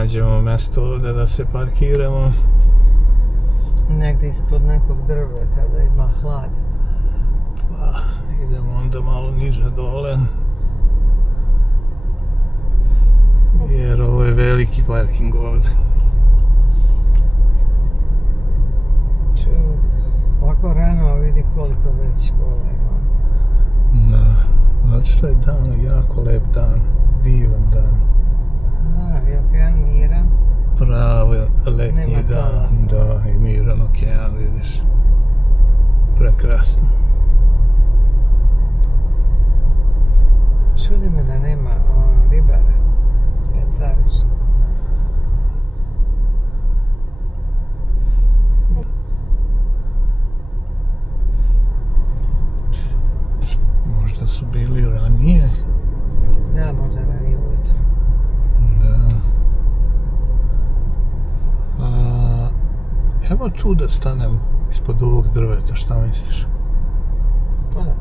nađemo mjesto ovdje da se parkiramo. Negdje ispod nekog drveta da ima hlad. Pa idemo onda malo niže dole. Jer ovo je veliki parking ovdje. Ovako rano vidi koliko već škola ima. Da, zato što je dan, jako lep dan, divan dan. Da, i okean miran. Pravo letnji Nema dan, talasa. da, i miran okean, vidiš. Prekrasno. Čudi me da nema ribara, pecariša. Možda su bili ranije. Da, možda ranije ujutro. Da. Evo tu da stanem ispod ovog drveta, šta misliš? Pa da.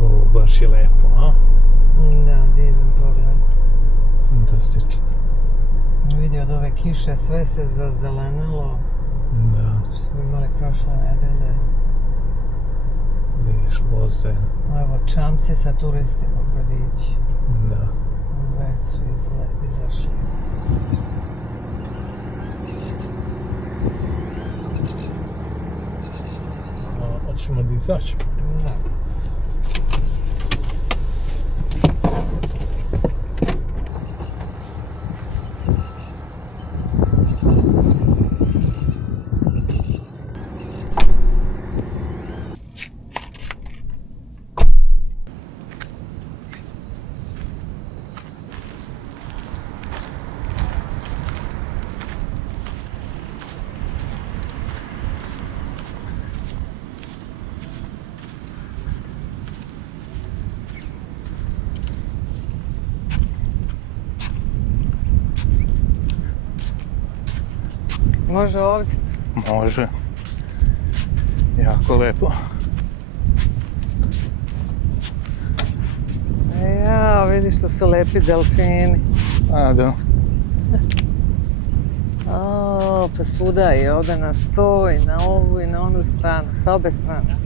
Ovo baš je lepo, a? Da, divan pogled. Fantastično. Vidi od ove kiše sve se zazelenilo. Da, Što smo imali prošle nedelje. vidiš voze. Evo čamci sa turistima prodići. Da. Već su izašli. Hoćemo da izaći. Da. Može ovdje? Može. Jako lepo. Ja, vidi što su lepi delfini. A, da. O, pa svuda je ovdje na sto i na ovu i na onu stranu, sa obe strane.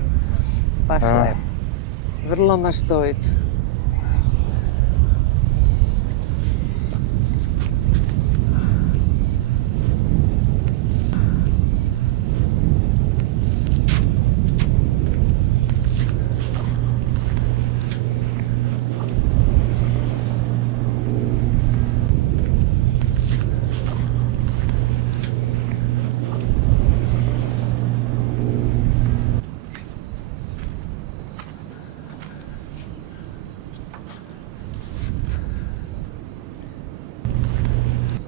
Baš lepo. Vrlo maštovito.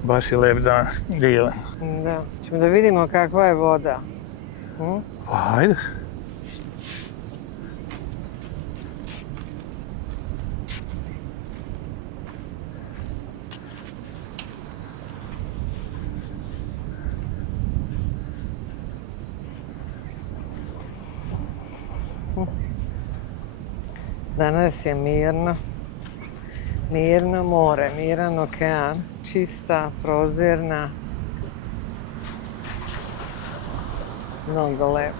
Baš je lep dan, divan. Da, ćemo da vidimo kakva je voda. Pa, ajde. Danas je mirno. Mirno more, miran okean, čista, prozirna. Mnogo lepo.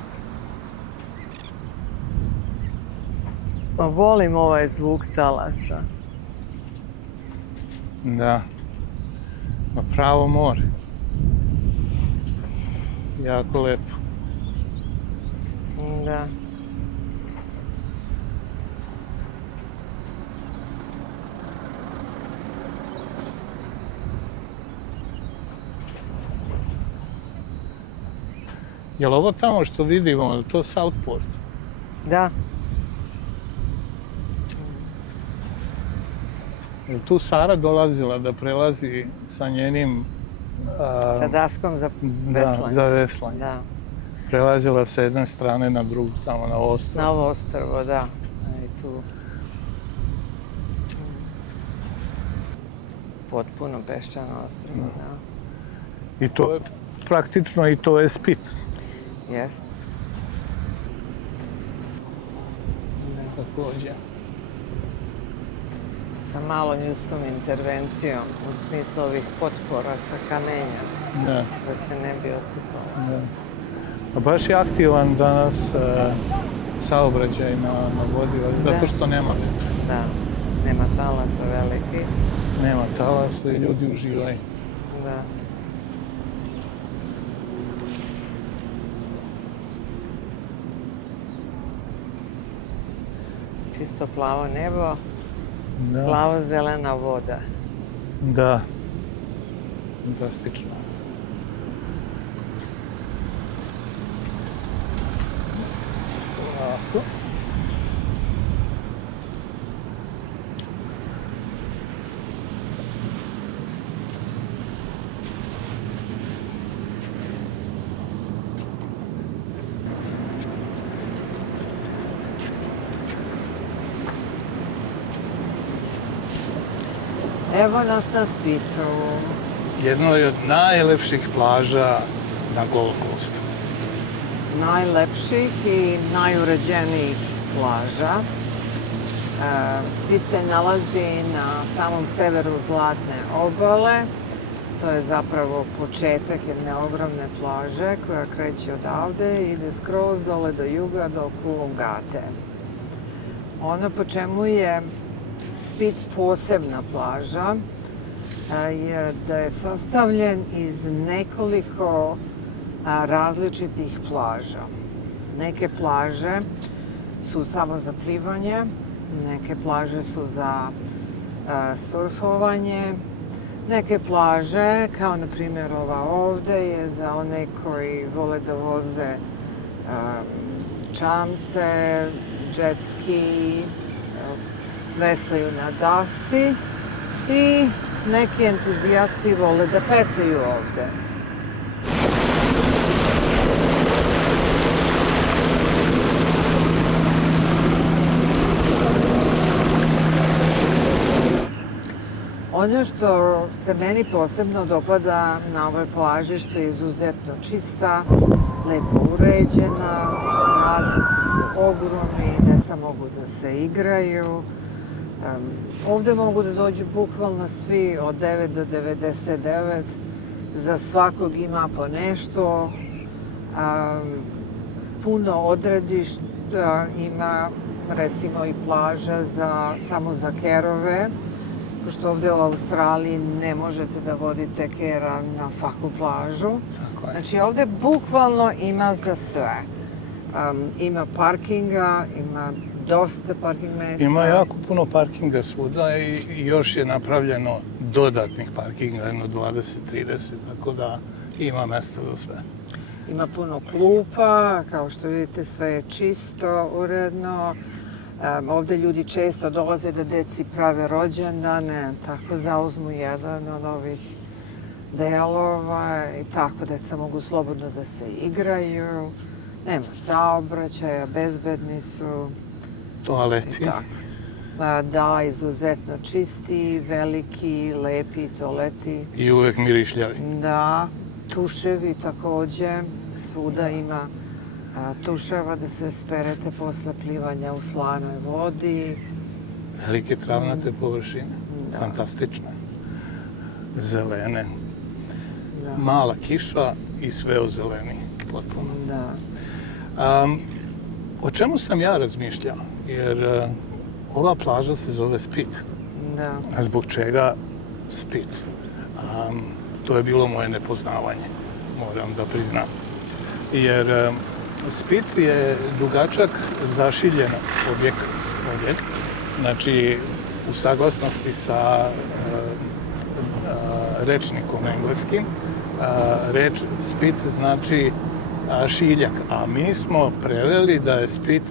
Volim ovaj zvuk talasa. Da. Ma pravo more. Jako lepo. Da. Jel ovo tamo što vidimo, to Southport? Da. Jel tu Sara dolazila da prelazi sa njenim... Sa daskom za veslanje. Da, za veslanje. Da. Prelazila sa jedne strane na drugu, tamo na ostrvo. Na ovo ostrvo, da. I tu. Potpuno peščano ostrvo, da. I to je praktično i to je Split. Jest. Također. Sa malo ljudskom intervencijom u smislu ovih potpora sa kamenja, Da. da se ne bi osipalo. Da. A baš je aktivan danas saobraćaj na vodi, zato što nema vetra. Da, nema talasa veliki. Nema talasa i ljudi uživaju. Da. Čisto plavo nebo, Da. plavo-zelena voda. Da. Fantastično. Ovako. Evo nas na Spitu. Jednoj od najlepših plaža na Gold Coastu. Najlepših i najuređenijih plaža. Spit se nalazi na samom severu Zlatne obale. To je zapravo početak jedne ogromne plaže koja kreće odavde i ide skroz dole do juga, do Kulungate. Ono po čemu je Spit posebna plaža je da je sastavljen iz nekoliko različitih plaža. Neke plaže su samo za plivanje, neke plaže su za surfovanje, neke plaže, kao na primjer ova ovde, je za one koji vole da voze čamce, jet ski, veslaju na dasci i neki entuzijasti vole da pecaju ovde. Ono što se meni posebno dopada na ovoj plaži, što je izuzetno čista, lepo uređena, radnici su ogromni, deca mogu da se igraju. Ovde mogu da dođu bukvalno svi od 9 do 99, za svakog ima po nešto, puno odredišta, ima recimo i plaža samo za kerove, pošto ovde u Australiji ne možete da vodite kera na svaku plažu. Znači ovde bukvalno ima za sve. Ima parkinga, ima dosta parking mesta. Ima jako puno parkinga svuda i još je napravljeno dodatnih parkinga, jedno 20-30, tako da ima mesta za sve. Ima puno klupa, kao što vidite sve je čisto, uredno. Ovde ljudi često dolaze da deci prave rođendane, tako zauzmu jedan od ovih delova i tako deca mogu slobodno da se igraju. Nema saobraćaja, bezbedni su. Toaleti. Da, izuzetno čisti, veliki, lepi toaleti. I uvek mirišljavi. Da, tuševi takođe, svuda ima tuševa da se sperete posle plivanja u slanoj vodi. Velike travnate površine, fantastične, zelene. Mala kiša i sve ozeleni potpuno. Da. O čemu sam ja razmišljao? Jer ova plaža se zove Spit. Da. A zbog čega Spit? To je bilo moje nepoznavanje, moram da priznam. Jer Spit je dugačak zašiljen objekt. Znači, u saglasnosti sa rečnikom engleskim, reč Spit znači šiljak, a mi smo preveli da je Spit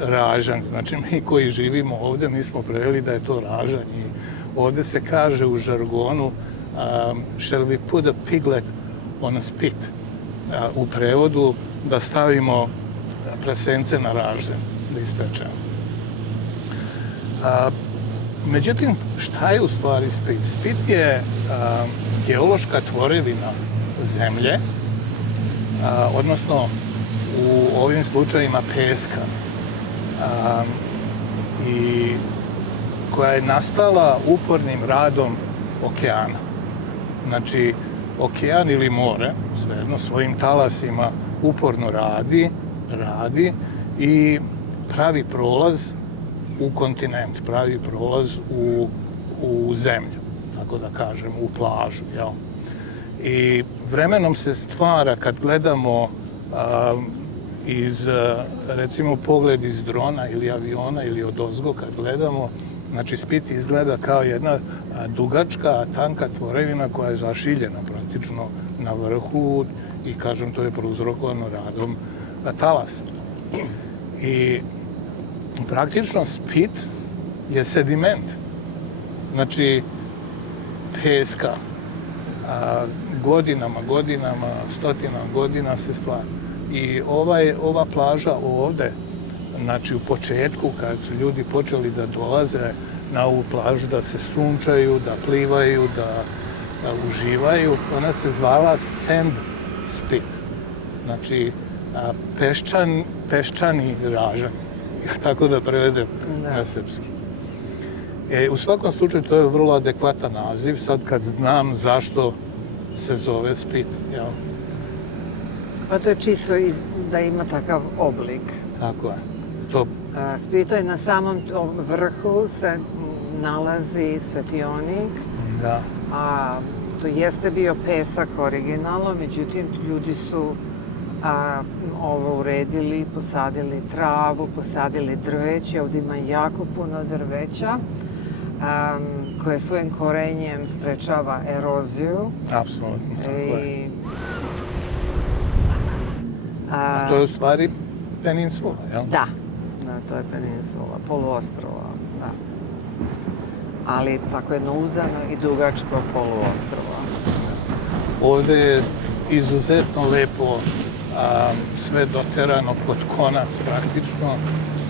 ražanj. Znači, mi koji živimo ovde, mi smo preveli da je to ražanj. I ovde se kaže u žargonu shall we put a piglet on a spit? U prevodu da stavimo presence na ražanj, da ispečemo. Međutim, šta je u stvari Spit? Spit je geološka tvorevina zemlje odnosno u ovim slučajevima peska, i koja je nastala upornim radom okeana. Znači, okean ili more, svejedno, svojim talasima uporno radi i pravi prolaz u kontinent, pravi prolaz u zemlju, tako da kažem, u plažu, jel? I vremenom se stvara, kad gledamo recimo pogled iz drona ili aviona ili odozgo kad gledamo, znači Split izgleda kao jedna dugačka, tanka tvorevina koja je zašiljena praktično na vrhu i kažem to je prouzrokovano radom talasa. I praktično Split je sediment, znači peska, godinama, stotinama godina se stvara. I ova plaža ovde, znači u početku kad su ljudi počeli da dolaze na ovu plažu, da se sunčaju, da plivaju, da uživaju, ona se zvala Sand Spit, znači peščani Ražanj, tako da prevedem na srpski. U svakom slučaju to je vrlo adekvatan naziv, sad kad znam zašto se zove Split, jel? Pa to je čisto da ima takav oblik. Tako je. Split je na samom vrhu se nalazi svetionik, da. A to jeste bio pesak originalno, međutim ljudi su ovo uredili, posadili travu, posadili drveće, ovdje ima jako puno drveća koje svojim korenjem sprečava eroziju. Apsolutno, tako je. A to je u stvari peninsula, jel? Da, to je peninsula, poluostrova, da. Ali tako jedno uzano i dugačko poluostrova. Ovde je izuzetno lepo, sve doterano pod konac praktično,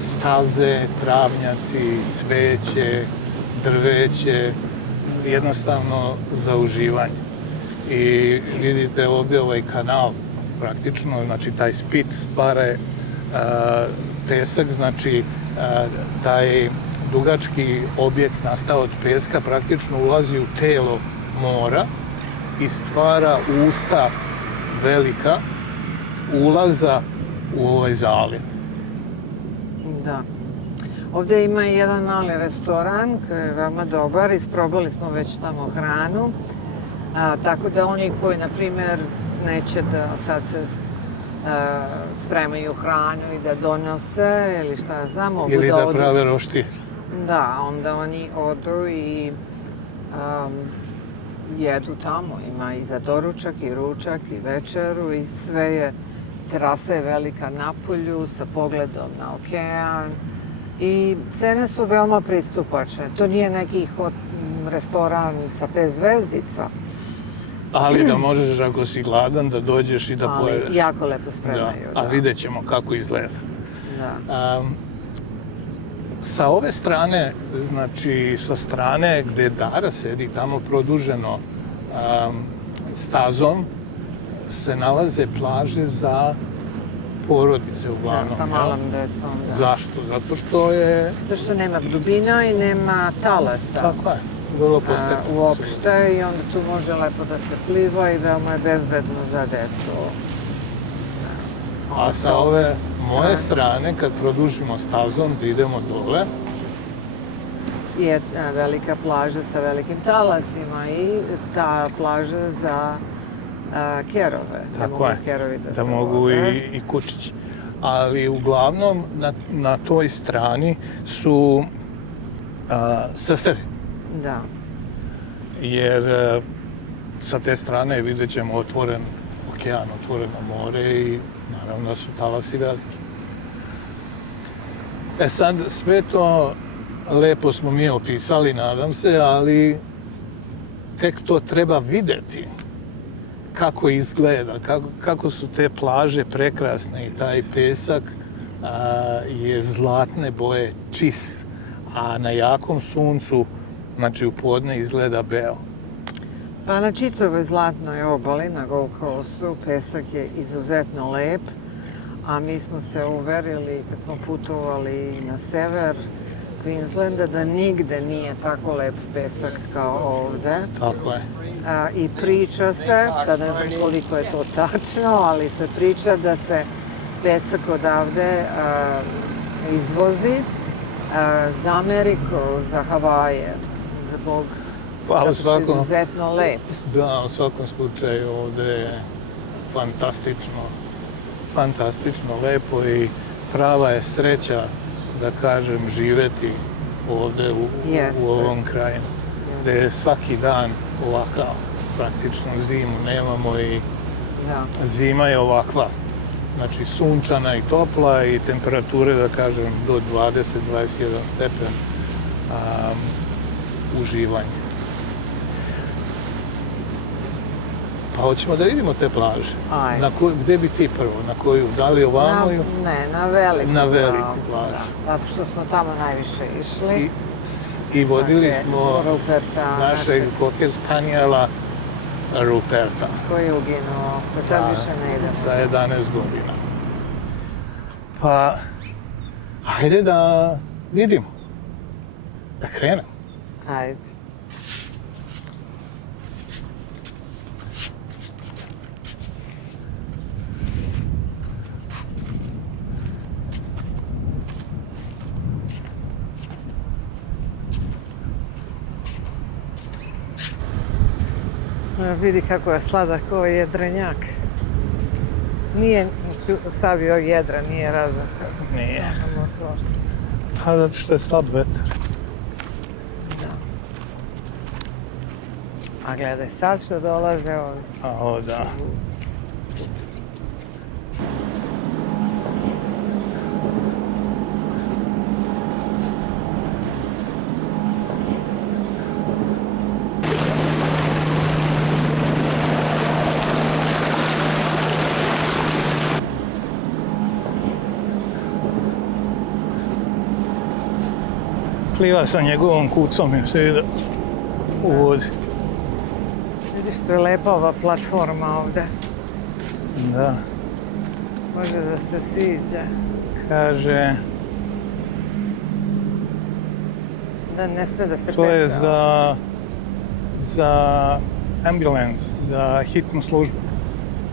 staze, travnjaci, cveće, drveće, jednostavno za uživanje. I vidite ovde ovaj kanal, praktično, znači taj Spit stvara pesak, znači taj dugački objekt nastao od peska praktično ulazi u telo mora i stvara usta velika ulaza u ovaj zaliv. Da. Ovdje ima i jedan mali restoran koji je veoma dobar, isprobali smo već tamo hranu, tako da oni koji, na primjer, neće da sad se spremaju hranu i da donose ili šta ja znam, mogu ili da da odu. prave roštilj. Da, onda oni odu i jedu tamo. Ima i za doručak, i ručak, i večeru i sve je, terasa je velika na polju sa pogledom na okean i cene su veoma pristupačne. To nije neki restoran sa 5 zvezdica. Ali da možeš, ako si gladan, da dođeš i da pojedeš. Ali jako lepo spremaju. Da, a vidjet ćemo kako izgleda. Da. Sa ove strane, znači sa strane gde Dara sedi, tamo produženo stazom, se nalaze plaže za porodice uglavnom. Da, sa malom decom. Da. Zašto? Zato što je... Zato što nema dubina i nema talasa. Tako je. Vrlo postepeno. Uopšte i onda tu može lepo da se pliva i veoma je bezbedno za decu. A sa ove moje strane, kad produžimo stazom, da idemo dole, je velika plaža sa velikim talasima i ta plaža za kerove. Tako je, kerovi da mogu i kučići. Ali uglavnom na toj strani su surferi. Da. Jer sa te strane vidjet ćemo otvoren okean, otvoreno more i naravno da su talasi veliki. Sad, sve to lepo smo mi opisali, nadam se, ali tek to treba videti kako izgleda, kako su te plaže prekrasne i taj pesak je zlatne boje, čist, a na jakom suncu, znači u podne, izgleda beo. Pa na čitavoj zlatnoj obali, na Gold Coastu, pesak je izuzetno lep, a mi smo se uverili kad smo putovali na sever Queenslanda da nigde nije tako lep pesak kao ovde. Tako je. I priča se, sad ne znam koliko je to tačno, ali se priča da se pesak odavde izvozi za Ameriku, za Havaje, zbog zato što je izuzetno lep. Da, u svakom slučaju ovde je fantastično lepo i prava je sreća, da kažem, živeti ovde u ovom kraju. Gde je svaki dan ovakav, praktično zimu nemamo i zima je ovakva. Znači sunčana i topla i temperature, da kažem, do 20-21 stepen uživanje. Pa hoćemo da vidimo te plaže. Gde bi ti prvo? Na koju? Da li ovamo? Ne, na veliku. Na veliku plažu. Zato što smo tamo najviše išli. I vodili smo našeg koker spanjela Ruperta. Koji je uginuo, pa sad više ne idemo. Sa 11 godina. Pa, hajde da vidimo. Da krenem. Hajde. Vidi kako je sladak ovaj jedrenjak. Nije stavio jedra, nije razapao. Nije. Pa zato što je slab vetar. Da. A gledaj, sad što dolaze ovi. A da. Pliva sa njegovom kucom i se ide u vodi. Vidiš, to je lepa ova platforma ovde. Da. Može da se siđe. Kaže... Da ne sme da se peca. To je za ambulance, za hitnu službu.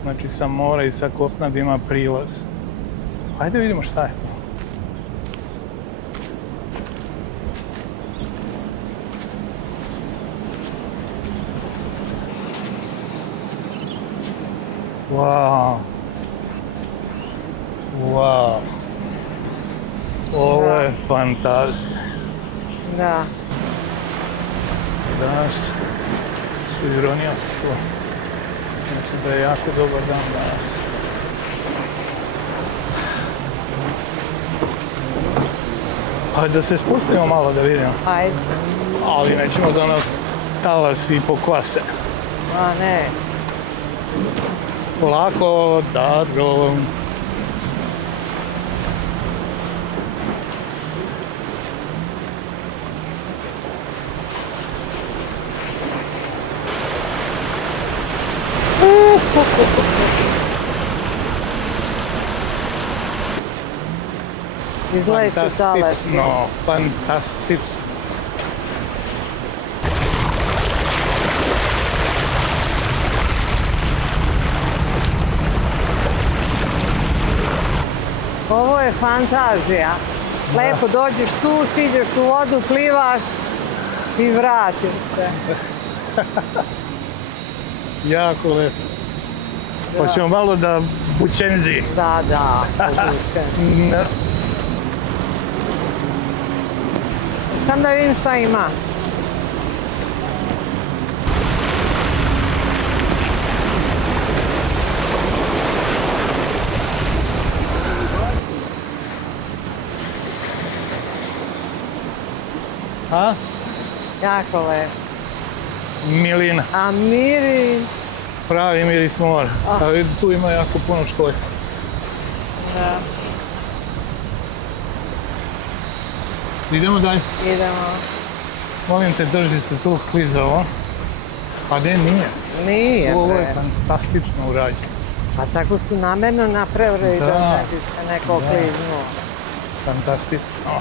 Znači sa mora i sa kopna da ima prilaz. Hajde vidimo šta je. Wow. Ovo je fantazija. Da. Danas su ironija se čuo. Znači da je jako dobar dan danas. Hajde da se spustimo malo da vidimo. Hajde. Ali nećemo da nas talasi pokvase. Ma neće. Polako, Daro. Izleću talasi. Fantastično. Ovo je fantazija. Lepo dođeš tu, siđeš u vodu, plivaš i vratiš se. Jako lepo. Hoćemo malo da bućenzi. Da, bućen. Sam da vidim šta ima. A? Jako lepo. Milina. A miris? Pravi miris mora. A vidi, tu ima jako puno školjka. Da. Idemo dalje. Idemo. Molim te, drži se tu klizavo. Pa ne, nije. Nije, Ovo je bre. fantastično urađeno. Pa tako su namerno napravili da Da. ne bi se neko kliznuo. Fantastično.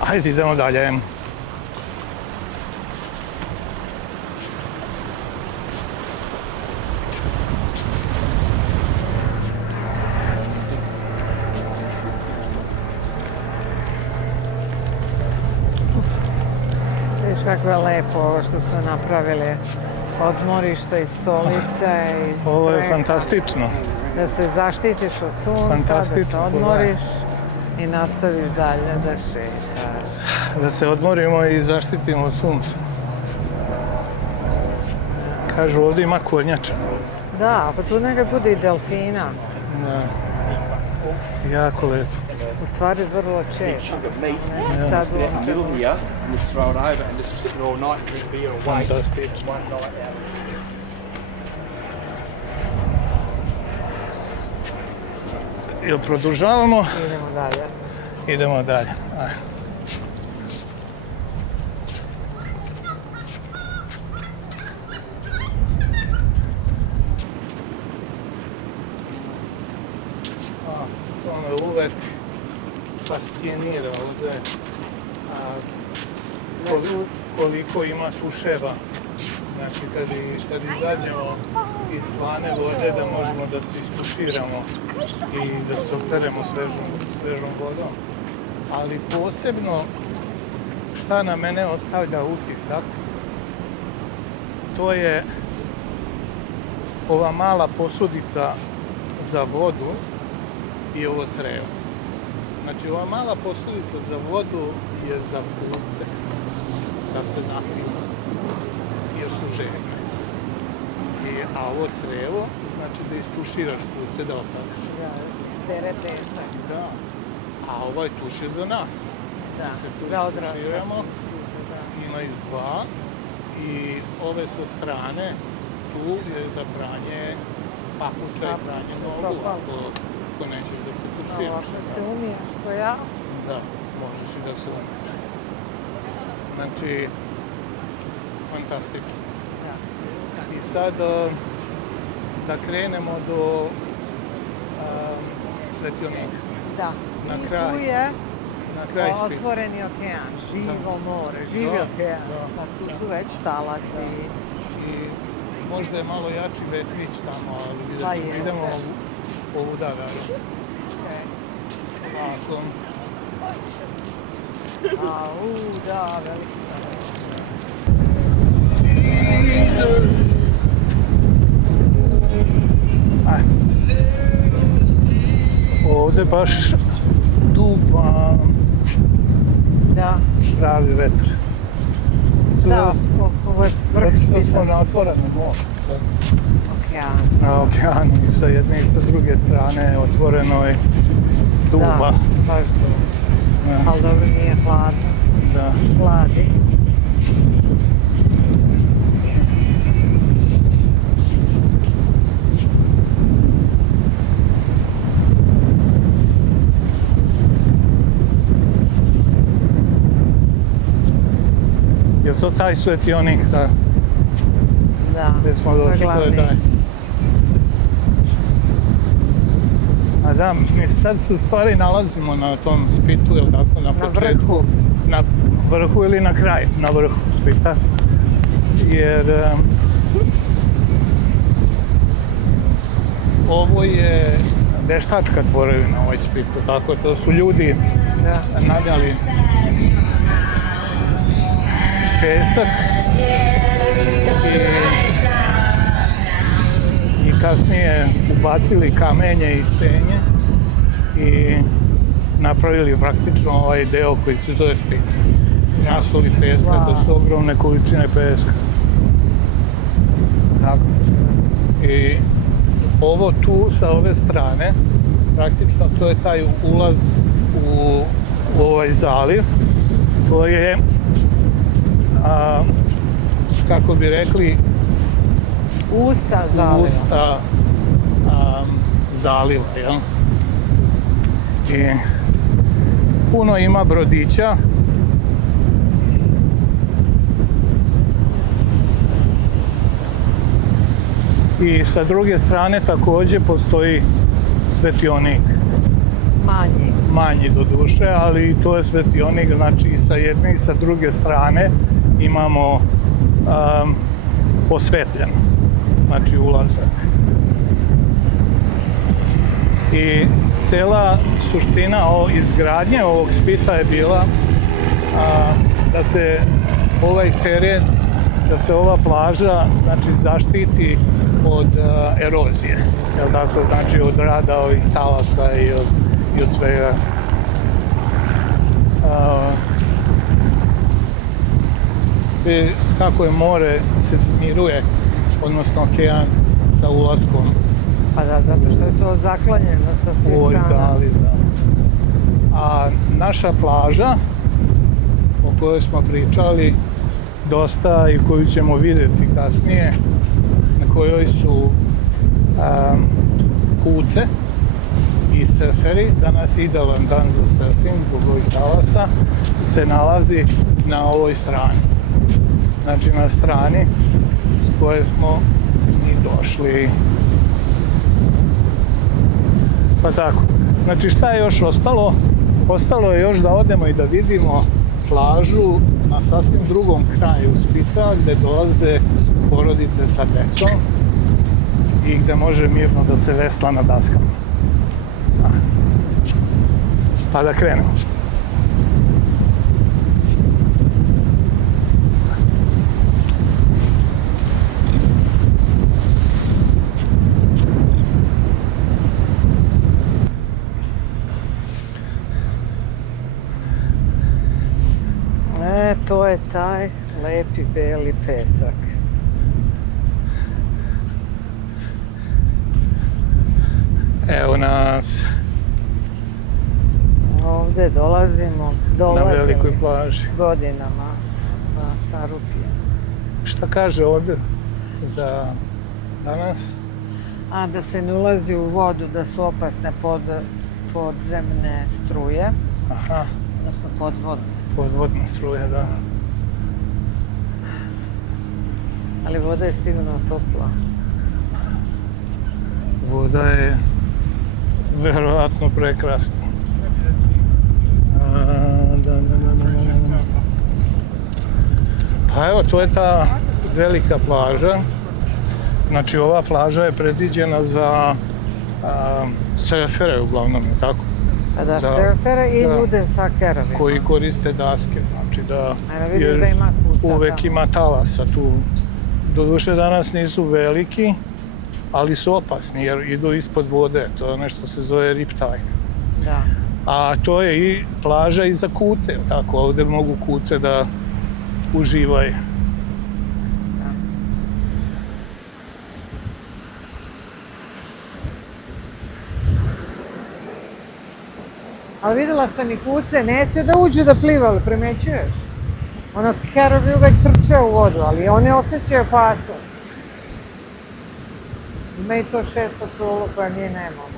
Hajde, idemo dalje. Viš kako je lepo ovo što su napravili. Odmorište i stolice i Ovo je streha. fantastično. Da se zaštitiš od sunca, da se Fantastično, odmoriš i nastaviš dalje da šetaš. Da se odmorimo i zaštitimo od sunca. Kažu, ovdje ima kornjača. Da, pa tu nekad bude i delfina. Da. Jako lepo. U stvari vrlo često. Ne, sad u Sit out ovom in the middle trenutku. here and just throw it over and just sitting all night and drink beer or wait. Fantastično. One night out. Jel produžavamo? Idemo dalje. Idemo dalje. Ajde. To me uvek fascinira ovdje. Koliko ima tuševa. Znači, kad izađemo iz slane vode, da možemo da se istuširamo i da se operemo svežom vodom. Ali posebno, šta na mene ostavlja utisak, to je ova mala posudica za vodu i ovo crevo. Znači, ova mala posudica za vodu je za pluce, da se napiju, jer su željne. A ovo crevo, znači da istuširaš pluce, da opadeš. Da, spere pesak. Da. A ovaj tuš je za nas. Da, Se tu za odrasle. istuširamo, imaju dva i ove sa strane, tu je za pranje papuča i pranje Papuče, nogu, stopala. ako nećeš da se Ovako tuširaš. se umiješ ko ja. Da, možeš i da se umiješ. Znači, fantastično. Da. I sad da krenemo do Svetionika. Da. Na I kraj. tu je Na kraj spita. otvoreni okean, živo more, živi Da, okean. da. Sad tu su već talasi. I možda je malo jači vetrić tamo, ali Pa vidjet ćemo. jeste. Idemo ovu da ražu. Ovako. Da, veliki. Aj. Ovdje baš duva Da, pravi vetar. da, ovo je vrh Zato što smo spita. na otvorenom moru. Okean. Na okeanu i sa jedne i sa druge strane otvoreno je duva. Da, baš duva. Da, Ali dobro nije hladno. da. Hladi. Je to taj Svetionik sad? Da, Gdje smo to je došli, to je glavni. taj. A da, mi sad se u stvari nalazimo na tom Splitu, jel tako, na Na početku. vrhu. Na vrhu ili na kraju? Na vrhu Splita. Jer ovo je veštačka tvorevina, ovaj Split, tako to su ljudi Da. nanijeli pesak i kasnije ubacili kamenje i stenje i napravili praktično ovaj deo koji se zove Split. Nasuli peska, to su ogromne količine peska. Tako. I ovo tu sa ove strane, praktično to je taj ulaz u ovaj zaliv. To je, kako bi rekli, Usta zaliva. usta zaliva, jel? I puno ima brodića. I sa druge strane također postoji svetionik. Manji do duše, ali to je svetionik, znači i sa jedne i sa druge strane imamo osvetljen, znači ulazak. I cela suština izgradnje ovog spita je bila da se ovaj teren, da se ova plaža znači zaštiti od erozije, jel tako, znači od rada ovih talasa i od svega. Kako je more se smiruje, odnosno okean sa ulaskom Pa da, zato što je to zaklonjeno sa svih u ovoj strana. zaliv, da. A naša plaža, o kojoj smo pričali dosta i koju ćemo vidjeti kasnije, na kojoj su kuce i surferi, danas idealan dan za surfing zbog ovih talasa, se nalazi na ovoj strani. Znači na strani s koje smo i došli. Pa tako. Znači šta je još ostalo? Ostalo je još da odemo i da vidimo plažu na sasvim drugom kraju Splita gdje dolaze porodice sa decom i gdje može mirno da se vesla na daskama. Pa da krenemo. To je taj lepi beli pesak. Evo nas Ovdje dolazimo na velikoj plaži. godinama na Sarupije. Šta kaže ovdje za danas? A da se ne ulazi u vodu, da su opasne podzemne struje, Aha, odnosno podvodne. podvodna struja, da. Ali voda je sigurno topla. Voda je verovatno prekrasna. Pa evo, to je ta velika plaža. Znači, ova plaža je predviđena za surfere uglavnom, je tako? Pa da, surfere i da, ljude sa kerovima. koji koriste daske, znači da... Ajde, vidiš da ima kuca uvek tamo. ima talasa tu. Doduše danas nisu veliki, ali su opasni jer idu ispod vode. To je nešto se zove riptide. Da. A to je i plaža i za kuce, tako, ovdje mogu kuce da uživaju. Ali vidjela sam i kuce, neće da uđu da plivaju, primećuješ? Ono, kerovi uvek trče u vodu, ali oni osjećaju opasnost. Ima i to 600 čulu koja mi nemamo.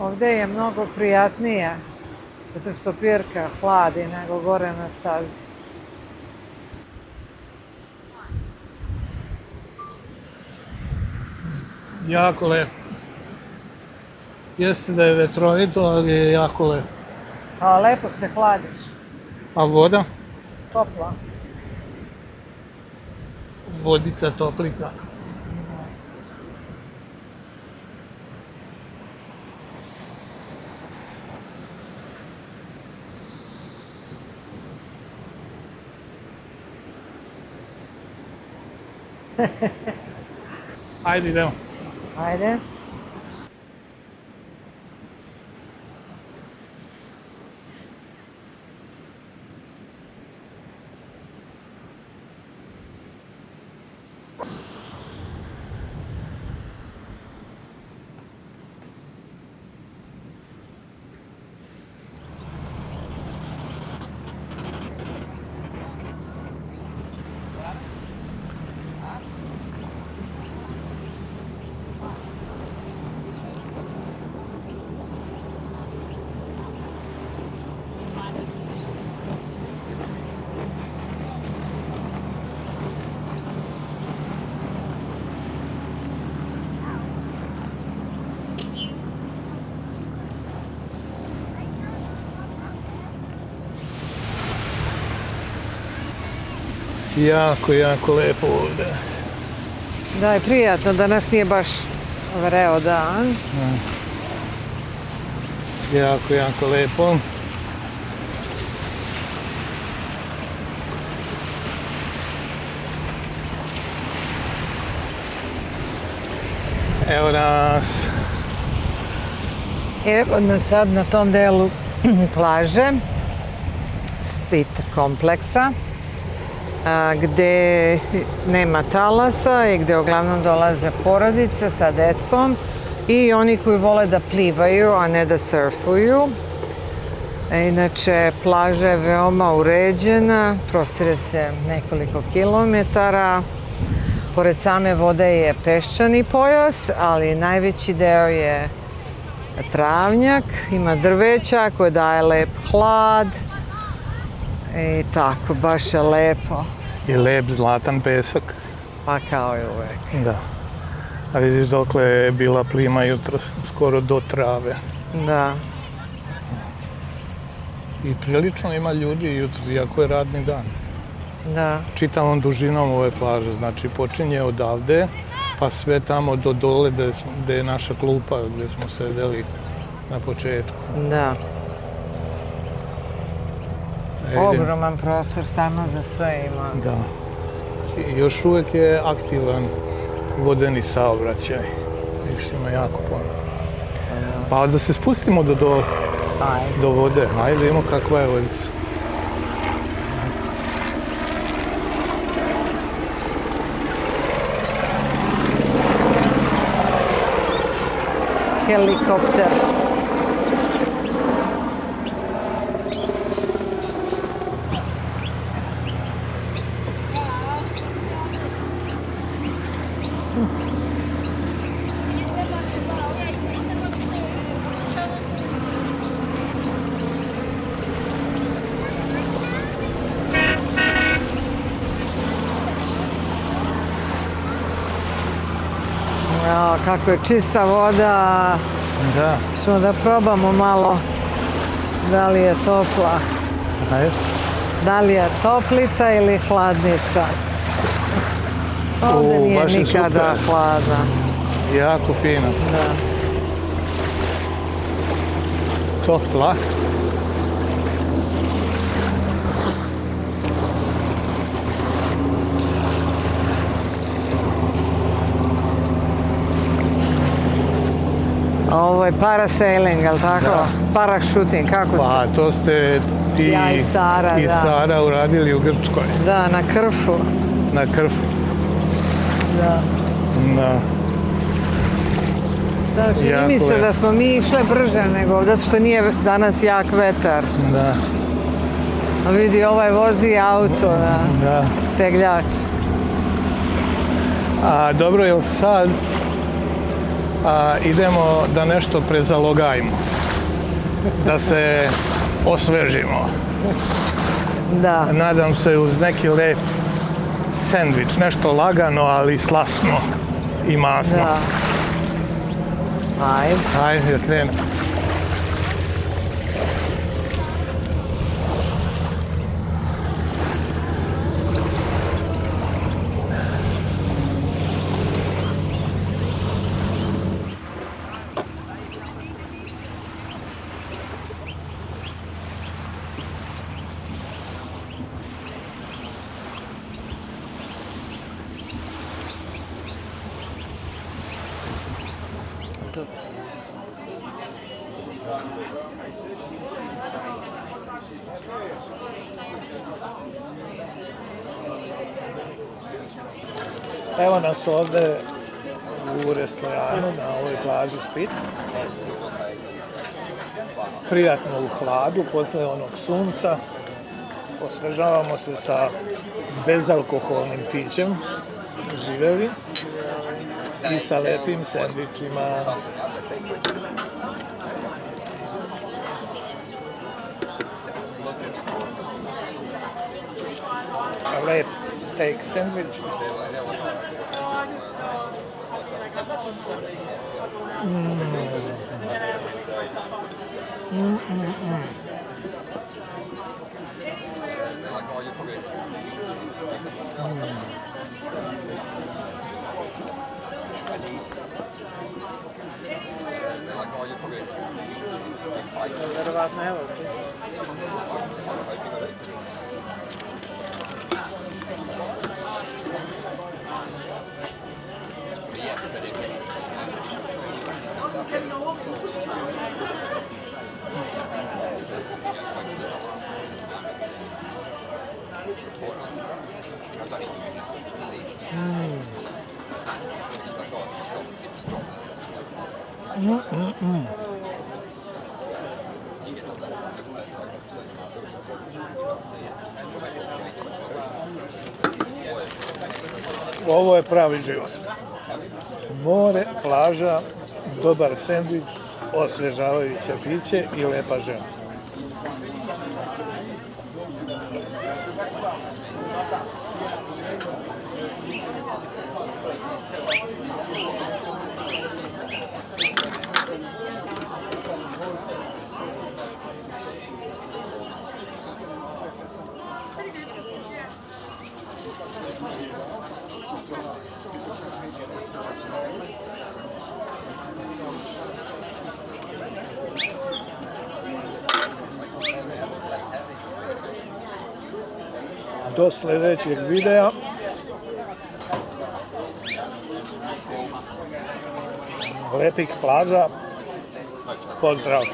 Ovdje je mnogo prijatnije, zato što pirka hladi nego gore na stazi. Jako lepo. Jeste da je vetrovito, ali je jako lepo. A lepo se hladiš. A voda? Topla. Vodica, toplica. Ajde, idemo. Ajde. Jako, jako lepo ovdje. Da, je prijatno, danas nije baš vreo dan. Jako, jako lepo. Evo nas. Evo nas sad na tom delu plaže, Spit kompleksa, gde nema talasa i gde uglavnom dolaze porodice sa decom i oni koji vole da plivaju, a ne da surfuju. Inače, plaža je veoma uređena, prostire se nekoliko kilometara. Pored same vode je peščani pojas, ali najveći deo je travnjak, ima drveća koje daje lep hlad i tako, baš je lepo. I lep zlatan pesak. Pa kao i uvek. Da. A vidiš dokle je bila plima jutros, skoro do trave. Da. I prilično ima ljudi jutro, iako je radni dan. Da. Čitavom dužinom ove plaže, znači počinje odavde, pa sve tamo do dole gde je naša klupa, gde smo sedeli na početku. Da. Ogroman prostor, stvarno za sve ima. Da. I još uvek je aktivan vodeni saobraćaj. Još ima jako puno. Pa da se spustimo do vode. Ajde, vidimo kakva je vodica. Helikopter. Jao, kako je čista voda. Da. Ćemo da probamo malo da li je topla. Ajde. Da li je toplica ili hladnica. Ovdje nije baš je nikada super. hladna. Jako fino. Da. Topla. Ovo je parasailing, ali tako? Da. Parašuting, kako se? Pa to ste ti Ja i Sara, i da. Sara uradili u Grčkoj. Da, na Krfu. Na Krfu. Da. Da. Da, čini Jako mi se lepo. da smo mi išle brže nego, zato što nije danas jak vetar. Da. A vidi, ovaj vozi auto, da. Da. Tegljač. A dobro, jel sad idemo da nešto prezalogajimo? Da se osvežimo. Da. Nadam se uz neki lep sendvič, nešto lagano, ali slasno i masno. Da. Ajde. Ajde, da krenem. Evo nas ovde u restoranu na ovoj plaži Split. Prijatno u hladu, posle onog sunca. Osvežavamo se sa bezalkoholnim pićem, živeli, i sa lepim sendvičima. Lep steak sandvič. Verovatno, evo. Ovo je pravi život. More, plaža, dobar sendvič, osvežavajuće piće i lepa žena. Do sledećeg videa. Lepih plaža. Pozdrav.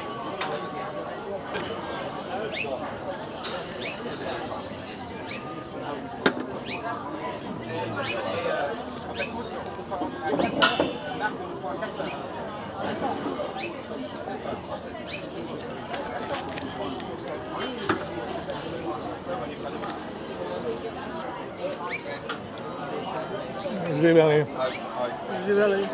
Živjeli. Živjeli.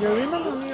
Jel imamo mi